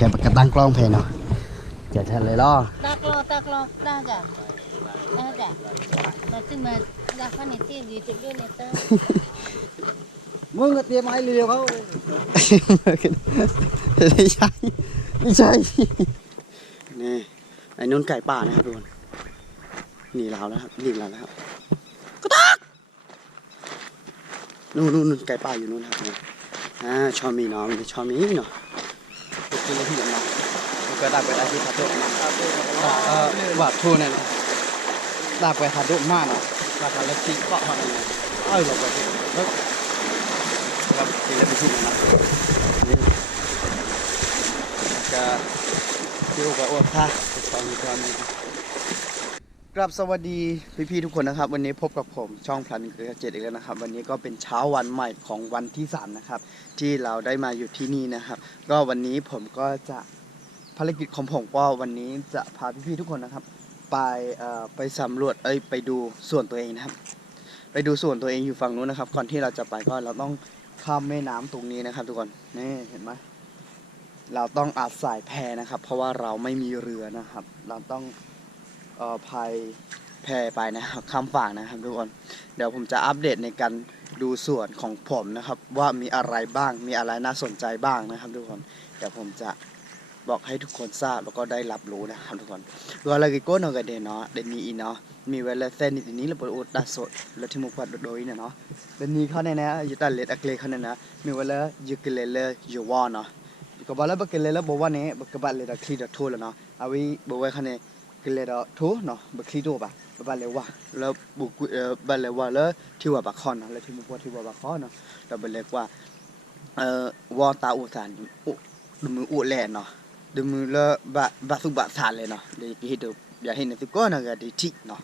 ค่กระตั้งกล้องเพลเนาะเจะทันเลยล่อ Dak lo, tak lo, dah dah. Dah dah. Nanti mah dah kan itu di TV ni tu. มึงก็เตรียมไม้เร็วๆเขาไม่ใช่ไม่ใช่นี่ไอ้นุ่นไก่ป่านะครับทุกคนหนีเราแล้วครับหนีเราแล้วครับกระตักนู่นนู่นนู่นไก่ป่าอยู่นู่นครับอ่าชอมีเนาะมีชอมีเนาะ กินแล้วที่อย่เนาะมันก็ได้ไปได้ที่ทัดดุมาเออว่าทูนั่นนะได้ไปทัดดุมากเนาะราทัดล้วตีเกาะมาเนี่ยเอ้ยเราไปที่แล้วครับกินแล้วไปที่นั่นนะนี่ก็ที่อุปโภคค่ะตอนนี้ตอนนี้ กลับสวัสดีพี่ๆทุกคนนะครับ วันนี้พบกับผมช่องพลันเกือเจ็ดอีกแล้วนะครับ วันนี้ก็เป็นเช้าวันใหม่ของวันที่สามนะครับที่เราได้มาอยู่ที่นี่นะครับ ก็วันนี้ผมก็จะภารกิจของผมก็วันนี้จะพาพี่ๆทุกคนนะครับ ไปเอ่อไปสำรวจเอ้ยไปดูส่วนตัวเองนะครับ ไปดูส่วนตัวเองอยู่ฝั่งนู้นนะครับ ก่อนที่เราจะไปก็เราต้องข้ามแม่น้ำตรงนี้นะครับ ทุกคนนี่เห็นไหมเราต้องอาศัยแพนะครับ เพราะว่าเราไม่มีเรือนะครับ เราต้อง อ่อพายแพไปนะครับข้ามฝั่งนะครับทุกคนเดี๋ยวผมจะอัปเดตในการดูส่วนของผมนะครับ ว่ามีอะไรบ้างมีอะไรน่าสนใจบ้างนะครับ ทุกคนเดี๋ยวผมจะบอกให้ทุกคนทราบแล้วก็ได้รับรู้นะครับทุกคนก็ลยก็นกันเดนเนาะเดนนี้เนาะมีเวลาเส้นนิดนี้แล้วปวดดัสดแล้วที่มุกวัดโดยเนาะเดนนี้เขาเนี่ยนะอยู่ตัดเล็ดอักเลเขาเนี่ยนะมีเวลายู่กิเลเลยูว่าเนาะก็บาลบกเลละบวานี่บกบาเลดคลีดทูแล้วเนาะอาวิบอกวคันเน กเลยดทูเนาะบคลีดูบะบาเลวะแล้วบุกเออบาเลวะแล้วที่ว่าบะคอนเนาะแล้วที่มุกว่าที่ว่าบะคอนเนาะแล้วบาเลกว่าเอ่อวอตาอุสานอุดมืออุแลเนาะดมือและบะบะสุบะสานเลยเนาะเดี๋ยวพี่ดูอย่าเห็นสิก็นะก็ดีทิเนาะ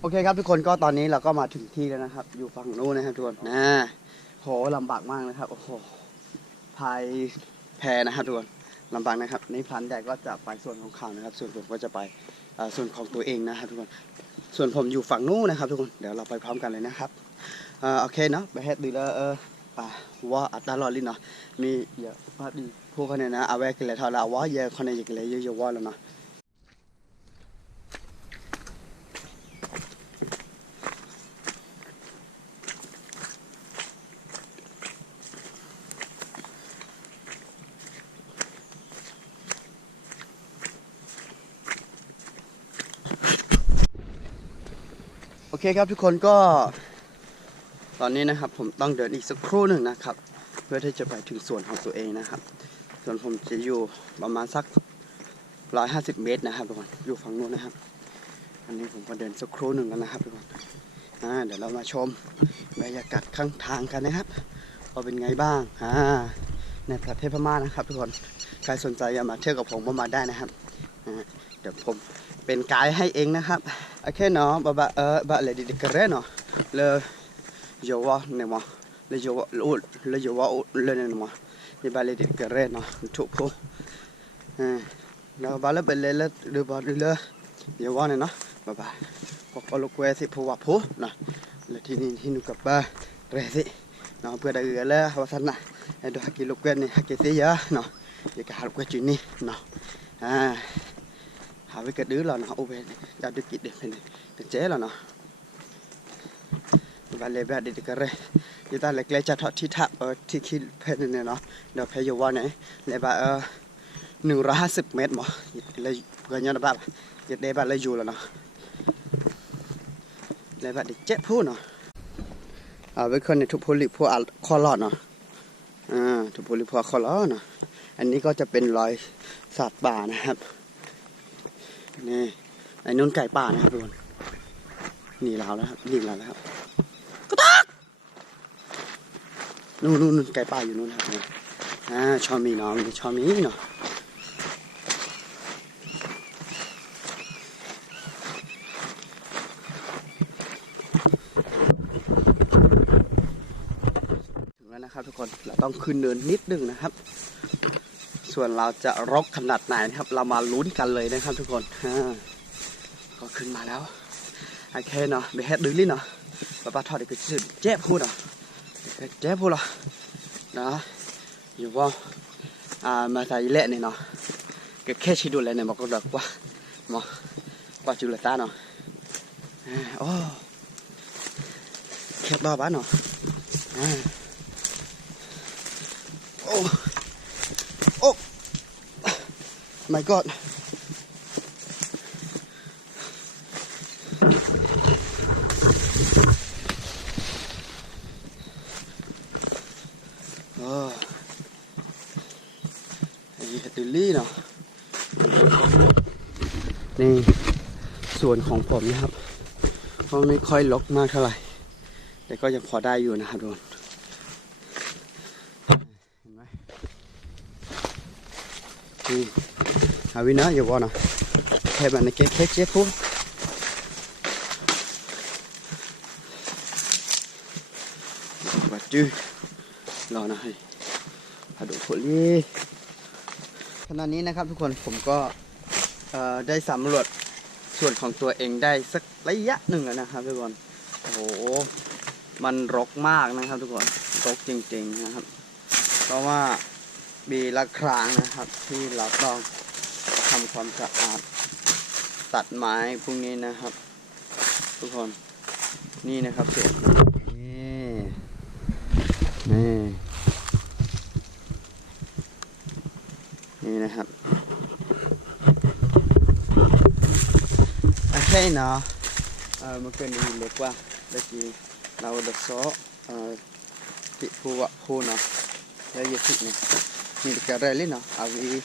โอเคครับทุกคนก็ตอนนี้เราก็มาถึงที่แล้วนะครับ อยู่ฝั่งโน้นนะครับทุกคนนะโหลำบากมากนะครับโอ้โหพายแพนะครับทุกคน ลำบากนะครับในพันใหญ่ก็จะไปส่วนของเขานะครับ ส่วนผมก็จะไปส่วนของตัวเองนะครับทุกคนส่วนผมอยู่ฝั่งนู้นนะครับ ทุกคนเดี๋ยวเราไปพร้อมกันเลยนะครับโอเคเนาะไปเฮ็ดดีแล้วเออป่าว่าอัตราลอลินเนาะมีเยอะมากดีพวกคนเนี่ยนะเอาไว้กันเลยเท่าละว่าเยอะคนในยิกเลยเยอะๆว่าแล้วเนาะ คครับทุกคนก็ ตอนนี้นะครับ ผมต้องเดินอีกสักครู่หนึ่งนะครับ เพื่อที่จะไปถึงส่วนของตัวเองนะครับส่วนผมจะอยู่ประมาณสักร้อยห้าสิบเมตรนะครับทุกคนอยู่ฝั่งนู้นนะครับ อันนี้ผมก็เดินสักครู่หนึ่งแล้วนะครับทุกคนอ่าเดี๋ยวเรามาชมบรรยากาศข้างทางกันนะครับว่าเป็นไงบ้างอ่าในประเทศพม่านะครับ ทุกคนใครสนใจอยากมาเที่ยวกับผมก็มาได้นะครับเดี๋ยวผมเป็นไกด์ให้เองนะครับ ok khi nó bà bà ờ bà lại đi đi cái rẽ nó là dầu vào này mà là dầu vào ổn là dầu vào lên này mà thì bà lại đi cái rẽ nó chụp cô nó bà lại bên lên đưa bà đưa lên dầu vào này nó bà bà hoặc có lúc quay thì phù hợp phù nè là thì nên thì nó gặp ba rẽ gì nó vừa đã gửi là hoa sắn đồ đó cái lúc quay này cái gì vậy nó cái lúc quay chuyện này nó à hả với cái đứa là nó ô về này จัดึกกิดเด็กป็นเป็นเจ๊แล้วเนาะวันเลยแบบเด็กก็เลยยี่ตาเล็กๆจะทอดที่ทับเออที่คิดเพนเนี่เนาะเดี๋ยวเพยอยู่ว่าไหนเลยแบบเออหนึ่งร้อยห้าสิบเมตรหมอเลยก็ยอนบบยัดได้แบบเลยอยู่แล้วเนาะเลยแบบเด็กเจ๊พูดเนาะเอาไว้คนในทุพลิพัวคอลอดเนาะอ่าทุพลิพัวคอลอดเนาะอันนี้ก็จะเป็นรอยสัตว์ป่านะครับนี่ อ้นุ่นไก่ป่านะครับทุกคนหนีเราแล้วครับหนีเราแล้วครับนู่นนู่นนู่นไก่ป่าอยู่นู่นครับอ่าชอมีเนาะมีชอมีเนาะถึงแล้วนะครับทุกคนเราต้องขึ้นเนินนิดนึงนะครับ ส่วนเราจะรกขนาดไหนนะครับ เรามาลุ้นกันเลยนะครับทุกคนอ่า ขึ้นมาแล้วโอเคเนาะไปเฮ็ดดื้อลิ้นเนาะป้าป้าทอดอีกจุดเจ็บพูดเนาะเจ๊พูดเหรอนะอยู่ว่าอ่ามาใส่เละเนี่ยเนาะก็แค่ชิดูเลยเนี่ยบอกก็ดอกว่าหมอว่าจุลตาเนาะอ่าโอ้แคบรอบบ้านเนาะอ่าโอ้โอ้ my god โอ้ไอ้ติลลี่เนาะ ในส่วนของผมนะครับก็ไม่ค่อยลกมากเท่าไหร่ แต่ก็ยังพอได้อยู่นะครับทุกคนเห็นไหมนี่อาวินะอย่าว่านะแค่แบบในเก๊กเจ๊ฟูบัดจื้อรอนะให้พาดูผลีขณะนี้นะครับทุกคนผมก็ ได้สำรวจส่วนของตัวเองได้สักระยะหนึ่งนะครับทุกคนโอ้โหมันรกมากนะครับ ทุกคนรกจริงๆนะครับ เพราะว่ามีละครั้งนะครับ ที่เราต้องทำความสะอาดตัดไม้พวกนี้นะครับ ทุกคนนี่นะครับเสร็จนี่นี่นี่นะครับ โอเคเนาะ uh, mungkin ini lekwa lagi lau dah so uh, tik pu wak pu na ya ye tik ni ni dekat rel ni na awi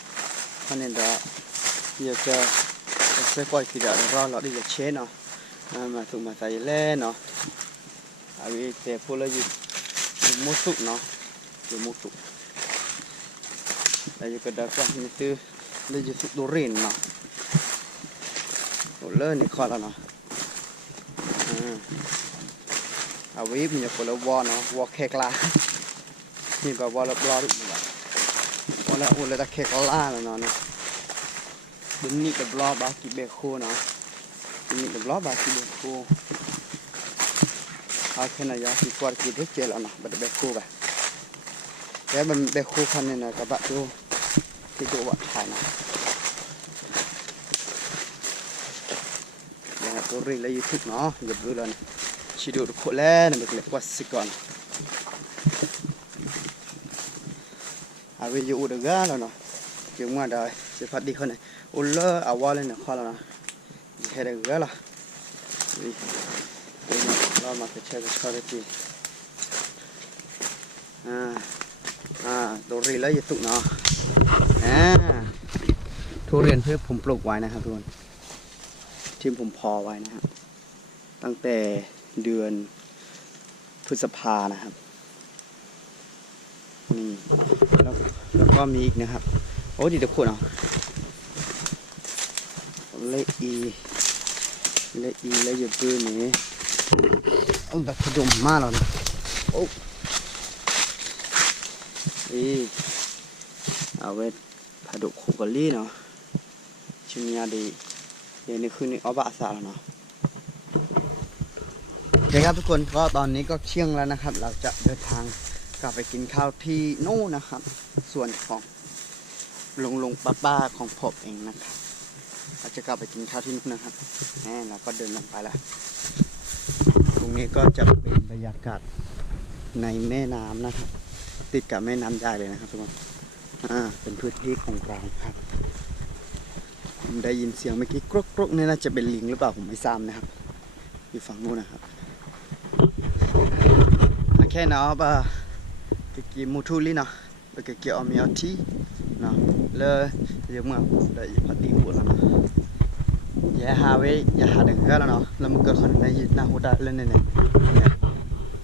kan da ya ke se koi ki da ra lo di ya che na ma tu ma sai le na awi te pu la yu mu su na yu mu su la yu ke da kwa ni tu le yu su do rin na le ni kha la na อาวิมีคนละวอเนาะวอเคกลานี่แบบวอลบลอรุนี่แบบวอละวอละตะเคกลาเนาะเนาะดุนี่กับบลอบากิเบคูเนาะดุนี่กับบลอบากิเบคูอาแค่นั้นยาสิกวาดกิเด็กเจแล้วเนาะบัดเบคูไปแล้วมันเบคูคันนี่นะกับบัดดูที่ดูวัดถ่ายนะ ตัรีเลยยูทูบเนาะอย่าดูเลยชิดูดูโคเล่นะมันเล็กกว่าสิก่อนอาวิญญยูดูก้าแล้วเนาะเกี่ยวมาได้จะพัดดีขึ้นเลยอุลเลอร์อาวาเลยนะข้อแล้วนะเฮดก้าละวิเรามาเช็คกันเลยทีอ่าอ่าตัวรีเลยยูทูบเนาะอ่าทุเรียนเพื่อผมปลูกไว้นะครับทุกคน ที่ผมพอไว้นะครับ ตั้งแต่เดือนพฤษภานะครับนี่แล้วแล้วก็มีอีกนะครับ โอ้ดีเดี๋ยวขวดเอาะเลอีเลอีเลยปืนนี่เอาแบบขดมมากแล้วนะโอ้อีเอาไว้ผดุขูกะลี่เนาะชิมยาดี เดี๋ยวนี้คืนนี้เอาบะสาแล้วเนาะโอเคครับทุกคนก็ตอนนี้ก็เที่ยงแล้วนะครับ เราจะเดินทางกลับไปกินข้าวที่โน่นนะครับ ส่วนของลุงลุงป้าป้าของผมเองนะครับเราจะกลับไปกินข้าวที่นู่นนะครับแหมเราก็เดินลงไปแล้วตรงนี้ก็จะเป็นบรรยากาศในแม่น้ำนะครับ ติดกับแม่น้ำใหญ่เลยนะครับทุกคนอ่าเป็นพื้นที่ของเราครับ ผมได้ยินเสียงเมื่อกี้กรกกรกนี่น่าจะเป็นลิงหรือเปล่าผมไม่ทราบนะครับ อยู่ฝั่งนู้นนะครับโอเคเนาะบ่า cái kia mua thu lý nào và cái kia ở miao thi nào lơ giờ mà để phát đi của nó giờ hà với giờ hà được cái nó là một cái con này na hu đã lên này này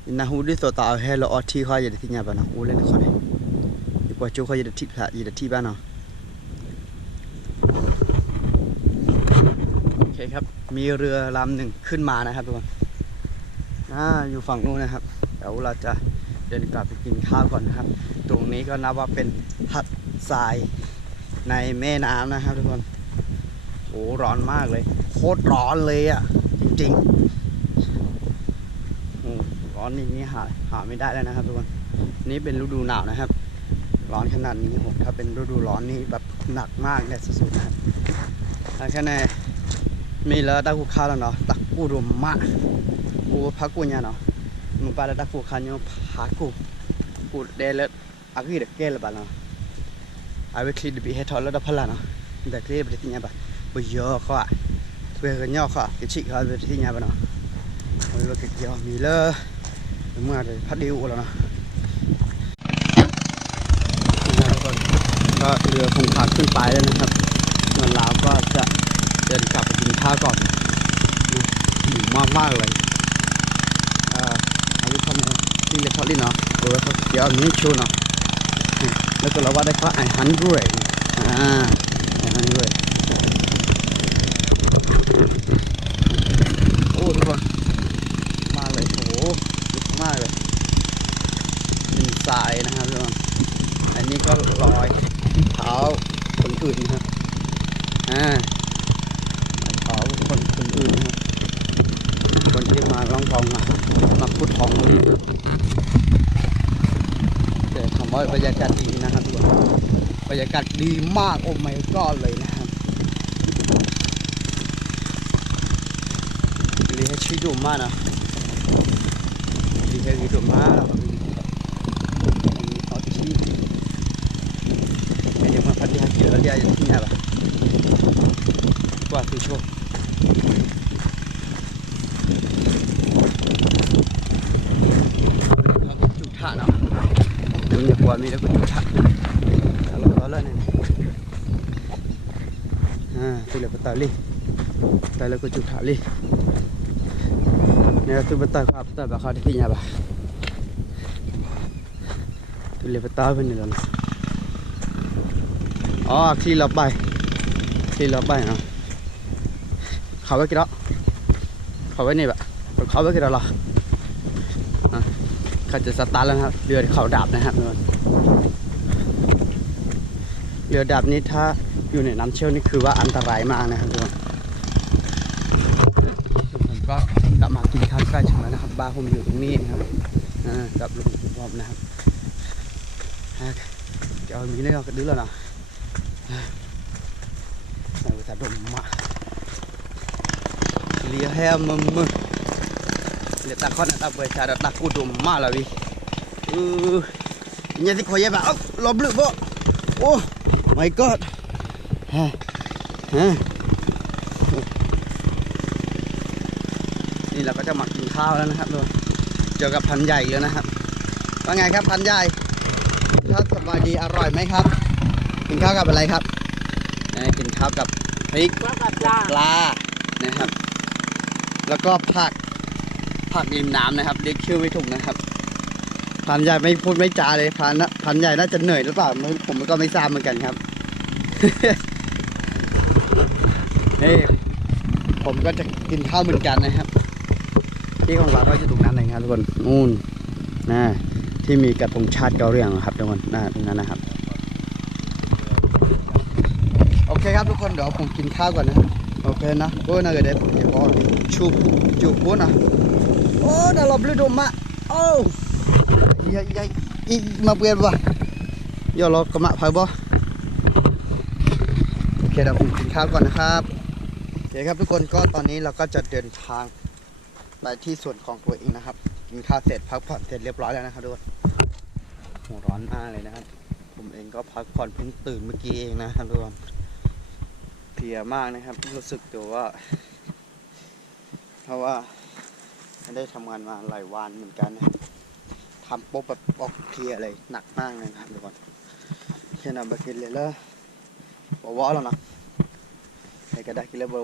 na hu đi tổ tạo hay là ở thi khoa giờ thì nhà bạn nào u lên con này đi qua chỗ khoa giờ thi là giờ thi bạn nào โอ เคครับ มีเรือลำหนึ่งขึ้นมานะครับทุกคนอ่าอยู่ฝั่งนู้นนะครับ เดี๋ยวเราจะเดินกลับไปกินข้าวก่อนนะครับ ตรงนี้ก็นับว่าเป็นหัดทรายในแม่น้ำนะครับทุกคนโอ้ร้อนมากเลย โคตรร้อนเลยอะ จริงๆร้อนอย่างนี้หาหาไม่ได้แล้วนะครับทุกคนนี่เป็นฤดูหนาวนะครับ ร้อนขนาดนี้ผมถ้าเป็นฤดูร้อนนี่แบบหนักมากเนี่ยสุดๆนะครับแค่ใน มีแล้วตะกูข้าวแล้วเนาะตะกูรวมมากูพักกูเนี่ยเนาะมึงไปแล้วตะกูข้าวเนี่ยพักกูกูเดลเลยอากิเด็กเกลบ้าเนาะอาเวคลีดบีเฮทอลแล้วตะพลาเนาะแต่คลีดบีที่เนี่ยแบบไปเยอะขาอะไปกันเนาะเขากิชิเขาไปที่เนี่ยบ้าเนาะโอ้ยว่าเกี่ยวมีเลยเมื่อไรพัดดิวแล้วเนาะก็เรือคงขาขึ้นไปแล้วนะครับส่วนเราก็จะ เดินกลับไปกินข้าวก่อนหิวมากมากเลยอ่ออายุเขาเนี่ยที่เรียกเขาลิ้นเนาะโอ้ยเขาเดี๋ยวอันนี้ชูเนาะแล้วก็เราว่าได้ข้าวไอฮันด้วยอ่าไอฮันด้วยโอ้ทุกคนมาเลยโอ้โหลึกมากเลยเป็นทรายนะครับทุกคนอันนี้ก็รอยเท้าคนอื่นนะครับอ่า คนคนอื่นนะครับคนที่มาล่องทองมามาพุดทองนี่เจอคำว่าบรรยากาศดีนะครับทุกคนบรรยากาศดีมากโอ้ไม่ก็เลยนะครับลีให้ชีดูมากนะลีให้ชีดูมากเอาชี Kaya mga padihan kilo dia niya ba. Kuha tu show. จุดท่าเนาะดูเนี่ยกว่ามีแล้วก็ จุดท่าแล้วก็แล้วนี่อ่า tu le petali. Petali ko จุดท่า li. Ni tu betul ka betul ba ka dikinya ba. Tu le betul ba ni lah. อ๋อขี่เราไปขี่เราไปอะ เขาไว้กี่ดอกเขาไว้นี่แบบเขาไว้กี่ดอกเหรออะเขาจะสตาร์ทแล้วนะครับ เรือเขาดับนะครับทุกคนเรือดับนี้ถ้าอยู่ในน้ำเชี่ยวนี่คือว่าอันตรายมากนะครับทุกคนผมก็กลับมากินข้าวใกล้ถึงแล้วนะครับบ้านผมอยู่ตรงนี้นะครับอ่ากับลุงบอมนะครับเดี๋ยวมีเรื่องกันดื้อแล้วนะ Này người ta đụng mạ Lìa he mơ mơ Lìa ta con ta bởi ta ta cụ đụng mạ là vì Ừ Nhà thì khỏi bà ốc Lò blự bộ Oh my god Ha Ha นี่เราก็จะมากินข้าวแล้วนะครับทุกคนเจอกับพันใหญ่อีกแล้วนะครับ ว่าไงครับพันใหญ่ครับสบายดีอร่อยไหมครับ กินข้าวกับอะไรครับเอ่อกินข้าวกับพริกว่ากับปลาปลานะครับ แล้วก็ผักผักริมน้ำนะครับเรียกชื่อไม่ถูกนะครับพันใหญ่ไม่พูดไม่จาเลยพันนะพันใหญ่น่าจะเหนื่อยหรือเปล่าไม่ผมก็ไม่ทราบเหมือนกันครับนี่ผมก็จะกินข้าวเหมือนกันนะครับ ที่ของเราก็อยู่ตรงนั้นเลยครับทุกคนนู่นนะที่มีกระทงชาติเกาเหรี่ยงอะครับทุกคนนะตรงนั้นนะครับ โอเคครับทุกคนเดี๋ยวผมกินข้าวก่อนนะครับ โอเคนะโอ้นะเดี๋ยวเดี๋ยวพอชูจูบนะโอ้น่าหลบลืดมะโอ้ยยยอีมาเปลี่ยนวะย่อรอกระมะพายบ่โอเคเดี๋ยวผมกินข้าวก่อนนะครับโอเคครับทุกคนก็ตอนนี้เราก็จะเดินทางไปที่ส่วนของตัวเองนะครับกินข้าวเสร็จพักผ่อนเสร็จเรียบร้อยแล้วนะครับทุกคนโหร้อนมากเลยนะครับ ผมเองก็พักผ่อนเพิ่งตื่นเมื่อกี้เองนะครับทุกคน เพลียมากนะครับ รู้สึกตัวว่า เพราะว่าไม่ได้ทำงานมาหลายวันเหมือนกันนะทำปุ๊บแบบออกเพลียเลยหนักมากเลยนะครับทุกคนแค่นั้นไปกินเลยแล้วบวแล้วนะใครก็ได้กินเลยบว่า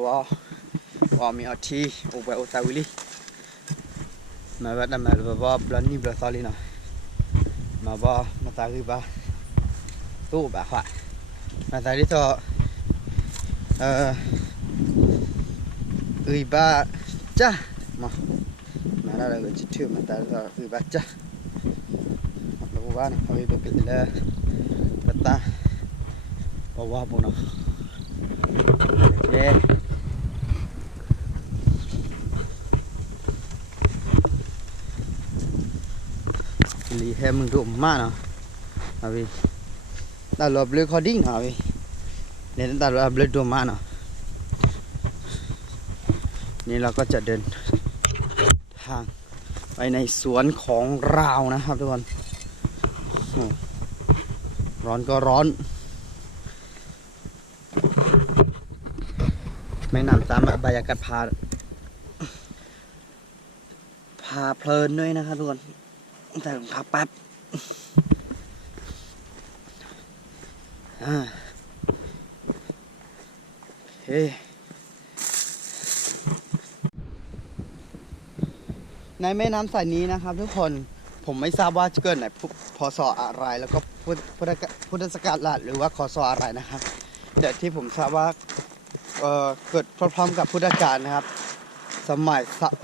ว่ามีอาทีอเบโอตาวิลีมาบัดนั้นมาบว่าบลันนี่บลันซอลีนะมาบอมาตาคือบาตู้แบบว่ามาตาที่ต่อ เอ่ออุยบาจ้ามามาแล้วเราก็จะถือมาตาต่ออุยบาจ้าเราว่า นะเอาไปเป็นเลยกระตาว่าว่าบุญนะโอเคลีแฮมึงดูมาเนาะเอาไปตัดรอบเรือคอดิ้งหน่อยเนี่ยตัดรอบเรือตัวมาเนาะนี่เราก็จะเดินทางไปในสวนของเรานะครับทุกคนร้อนก็ร้อน ไม่นำตามบรรยากาศพาพาเพลินด้วยนะครับทุกคนแต่รองเท้าแป๊บอ่า เฮ้ในแม่น้ำสายนี้นะครับ ทุกคนผมไม่ทราบว่าเกิดไหนพศอะไร แล้วก็พุทธพุทธศักราชหรือว่าคศอะไรนะครับแต่ที่ผมทราบว่าเเกิดพร้อมๆกับพุทธกาลนะครับ สมัย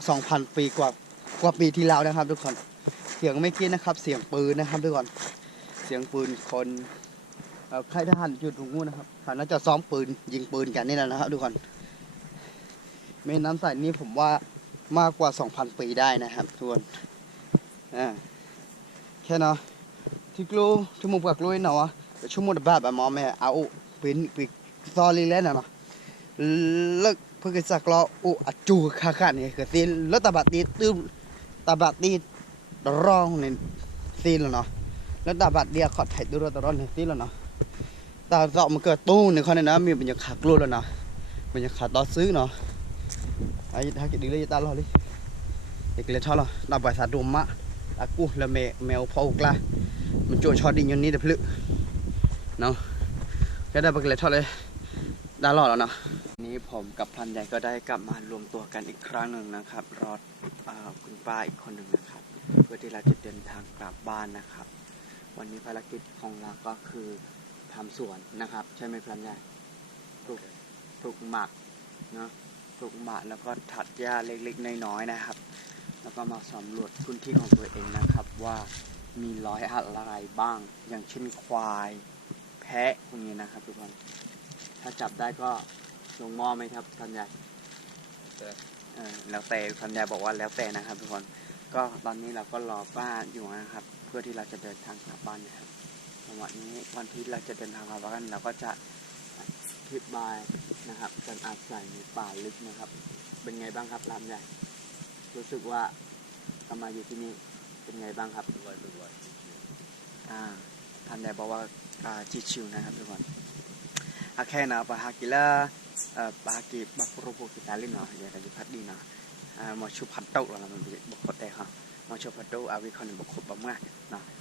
สองพันปีกว่ากว่าปีที่แล้วนะครับ ทุกคนเสียงไม่คิดนะครับ เสียงปืนนะครับทุกคนเสียงปืนคน ค่ายทหารอยู่ตรงนู้นนะครับเขาน่าจะซ้อมปืนยิงปืนกันนี่แหละนะครับทุกคนแม่น้ำใสนี้ผมว่ามากกว่า 2,000 ปีได้นะครับทุกคนอ่าแค่เนาะที่กลูที่มุกกับกลูเนาะแต่ชั่วโมงแบบแบบมอแม่เอาปืนปีซอลีแล้วเนาะเลิกเพื่อสักลออุอจูคาขานี่คือตีนแล้วตาบัดตีตื้มตาบัดตีร้องนี่ตีแล้วเนาะแล้วตาบัดเดียขอดไถ่ดูรตร้อนนี่ตีแล้วเนาะ ตาเจาะมันเกิดตู้ในคนนี้นะมีบรรยากาศกลัวแล้วเนาะบรรยากาศต่อซื้อเนาะไอ้ถ้ากินดีเลยตาลอเลยเด็กเลยชอบเหรอตาบายสาดมมะตากูแล้วแมแมวพอกลามันโจชอดินยนนี้เดือพลึเนาะแค่ได้ไปเลยชอบเลยตาลอดแล้วเนาะนี้ผมกับพันใหญ่ก็ได้กลับมารวมตัวกันอีกครั้งหนึ่งนะครับ รอเอ่อคุณป้าอีกคนหนึ่งนะครับ เพื่อที่เราจะเดินทางกลับบ้านนะครับ วันนี้ภารกิจของเราก็คือ ทำสวนนะครับ ใช่ไหมพันใหญ่ปลูกปลูกหมักเนาะปลูกหมักแล้วก็ถัดหญ้าเล็กๆน้อยๆนะครับ แล้วก็มาสำรวจพื้นที่ของตัวเองนะครับ ว่ามีร้อยอะไรบ้าง อย่างเช่นควาย แพะพวกนี้นะครับทุกคนถ้าจับได้ก็ลงหม้อไหมครับพันใหญ่เออแล้วแต่พันใหญ่บอกว่าแล้วแต่นะครับ ทุกคน ก็ตอนนี้เราก็รอป้าอยู่นะครับ เพื่อที่เราจะเดินทางกลับบ้านนะครับ วันนี้วันที่เราจะเดินทางกลับบ้านเราก็จะอธิบายนะครับการอาศัยในป่าลึกนะครับ เป็นไงบ้างครับรามใหญ่รู้สึกว่าทำมาอยู่ที่นี่เป็นไงบ้างครับอ่าพันใหญ่บอกว่าอ่าจิชิวนะครับทุกคน akhirnya bahagia uh, bahagia bakro kita lin no ya tadi phat di no uh, mo chu phat tau la man bi bokho te ha mo chu phat tau awi khon bokho ba ma no oba ula da la chin bokho di to baka ki ba pu pu ta da baka จะทอกินแล้วบิฮิบคอนเนาะ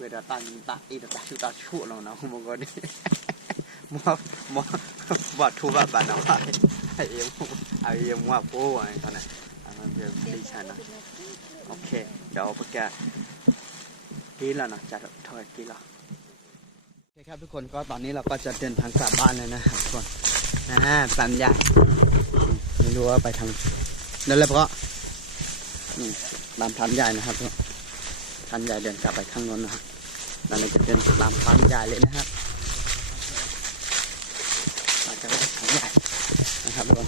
เวลาตั้งตั้งอีตาชูตาชูเราเนาะมองก็นี่มอมอวัดทุบแบบนั้นว่าไอเอ็มไอ้เอ็มว่าโป้อะไรขอนนั้นอันนั้นเป็นดิฉันนะโอเคเดี๋ยวพวกแกกินแล้วนะจัดถอยกินแล้วโอเคครับทุกคนก็ตอนนี้เราก็จะเดินทางกลับบ้านเลยนะครับทุกคนนะฮะสัญญาไม่รู้ว่าไปทางนั่นแหละเพราะตามทันใหญ่นะครับทันใหญ่เดินกลับไปข้างนู้นนะครับ นั่นจะเดินตามพันใหญ่เลยนะครับเราจะไปพันใหญ่นะครับทุกคน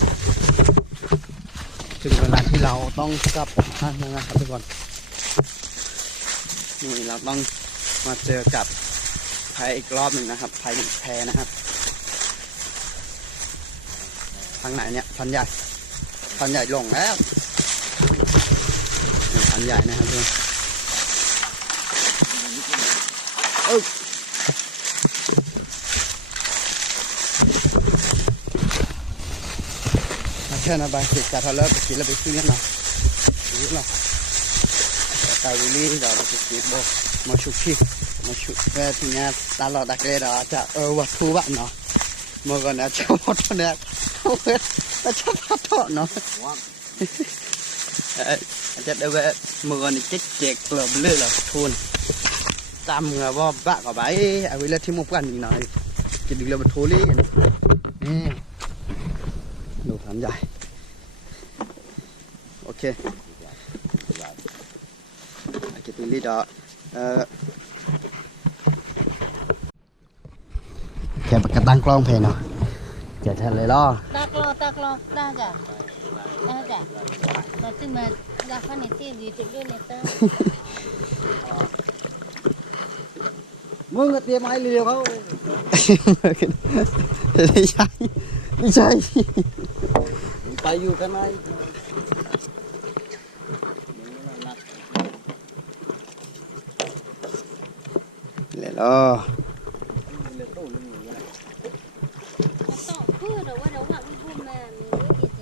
ถึงเวลาที่เราต้องกลับบ้านแล้วนะครับทุกคนนี่เราต้องมาเจอกับภายอีกรอบหนึ่งนะครับภายอีกแพนะครับ ทางไหนเนี่ยพันใหญ่พันใหญ่ลงแล้วพันใหญ่นะครับทุกคนเอ้ย มาแค่นะบายเก็บกาทะเลาะไปกินแล้วไปซื้อกันหน่อยซื้อหรอตาวิลี่เราไปกินบอกมาชุกชิมาชุกแค่ทีนี้ตลอดตะเกียเราจะเออวัตถุบ้านเนาะมื่อก่อนนะเจ้าพ่อทเนี่ยเขาเวทแต่เจ้าพ่อทเนาะเอออาจจะได้เวทมื่อก่อนนี่เจ๊กเจ๊กเปลือกเลือดเหรอทุน ตามเงาว่าบ้ากับไปเอาไว้แล้วที่มุกกันอีกหน่อยจะดึงเราไปทูลี่นี่ดูฐานใหญ่โอเคอากิติลิดาเอ่อแค่กระตั้งกล้องเพลงเนาะเจ็ดทันเลยล่อดักรอดักรอได้จ้ะได้จ้ะเราซึ่งมาดักฟันในที่ยูทูบด้วยเนี่ยเต้ มึงก็เตรียมไม้เรียวเขาไม่ใช่ไม่ใช่ไปอยู่กันไหนเลยล่อ ต่อคือเราว่าเราว่าวิบูมามีวิธีเจ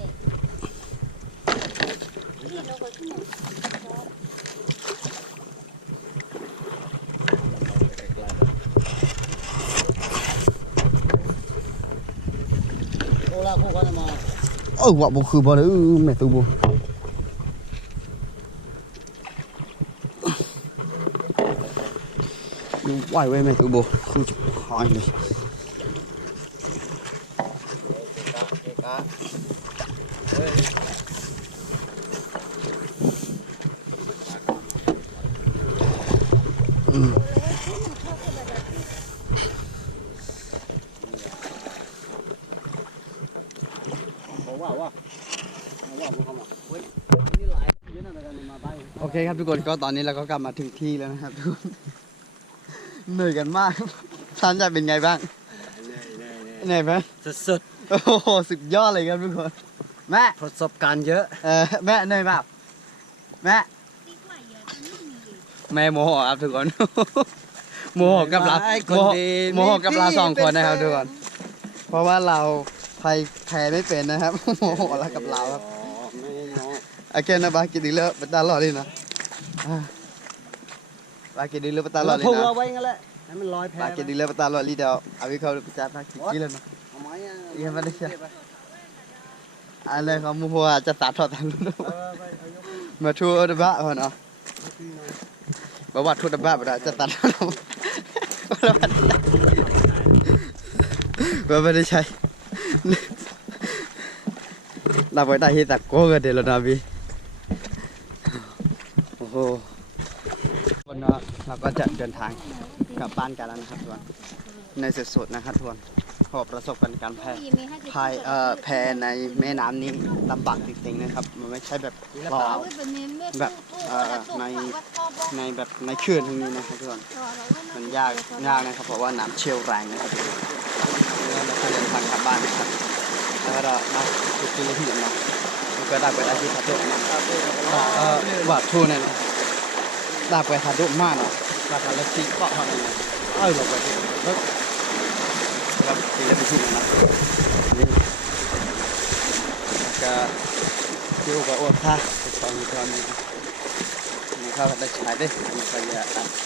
นี่เราก็ขึ้น โอลาคู่กันมา เออว่าบ่คือบ่เลยเออแม่ตูบ่อยู่ไหวไว้แม่ตูบ่คือจะหายเลย บอกว่าว่าว่ามึงเข้ามาเฮ้ยนี่หลายเยอะนะในการมาไป โอเคครับ ทุกคนก็ตอนนี้เราก็กลับมาถึงที่แล้วนะครับทุกคนเหนื่อยกันมากท่านจะเป็นไงบ้างเหนื่อยไหมสุดโอ้โหสุดยอดเลยครับทุกคน แม่ๆประสบการณ์เยอะเออแม่เหนื่อยเปล่าแม่แม่โมโหครับทุกคนโมโหกับเราไอ้โมคนโหดีโมโหกับเรามีพี่สองคนนะครับเป็นแฟนทุกคนเพราะว่าเราพายแพ้ไม่เป็นนะครับโมโหแล้วกับเราครับอ๋อไม่เนาะโอ เคนะบากินดีเลอร์ตลอดเลยนะอ่าบากินดีเลอร์ตลอดเลยพุ่งนะเราไว้งั้นแหละให้มันลอยแพบากินดีเลอร์ตลอดเลยเดียวเอาวิเขาไปจับมากินกินเลยนะเอาไม้อะเอียงมาดิเชียอะไรเขาโมโหอาจจะตัดทอดทางนู้นเออไปเอายกมือมาทัวร์ดบ้าเหรอเนาะบอกว่าทัวร์ดบ้าไม่ได้จะตัดเราว่าไม่ได้ใช้เราไปได้ที่ตักโก้กันเดี๋ยวเรานาบี โอ้โหวันนี้เราก็จะเดินทางกลับบ้านกันแล้วนะครับทุกคนในสุดๆนะครับทุกคนขอประสบการณ์การแพ้พายเอ่อแพในแม่น้ำนี้ลำบากจริงๆนะครับ มันไม่ใช่แบบเปล่าแบบเอ่อในในแบบในเขื่อนตรงนี้นะครับทุกคนมันยากยากนะครับ เพราะว่าน้ำเชี่ยวแรงนะครับแล้วเราก็เดินทางกลับบ้านนะครับแล้วก็นะจุดที่เราเห็นเนาะมันก็ได้ไปได้ที่ทัดดุนะเออว่าทูเนี่ยนเนาะ ราคาละสี่เกาะเท่านั้นเองเอ้ยเราไปที่แล้วครับที่เราไปที่นะนี่ก็ที่อุปโภคค่ะตอนนี้ก็มีมีข้าวได้ใช้ได้มีประโยชน์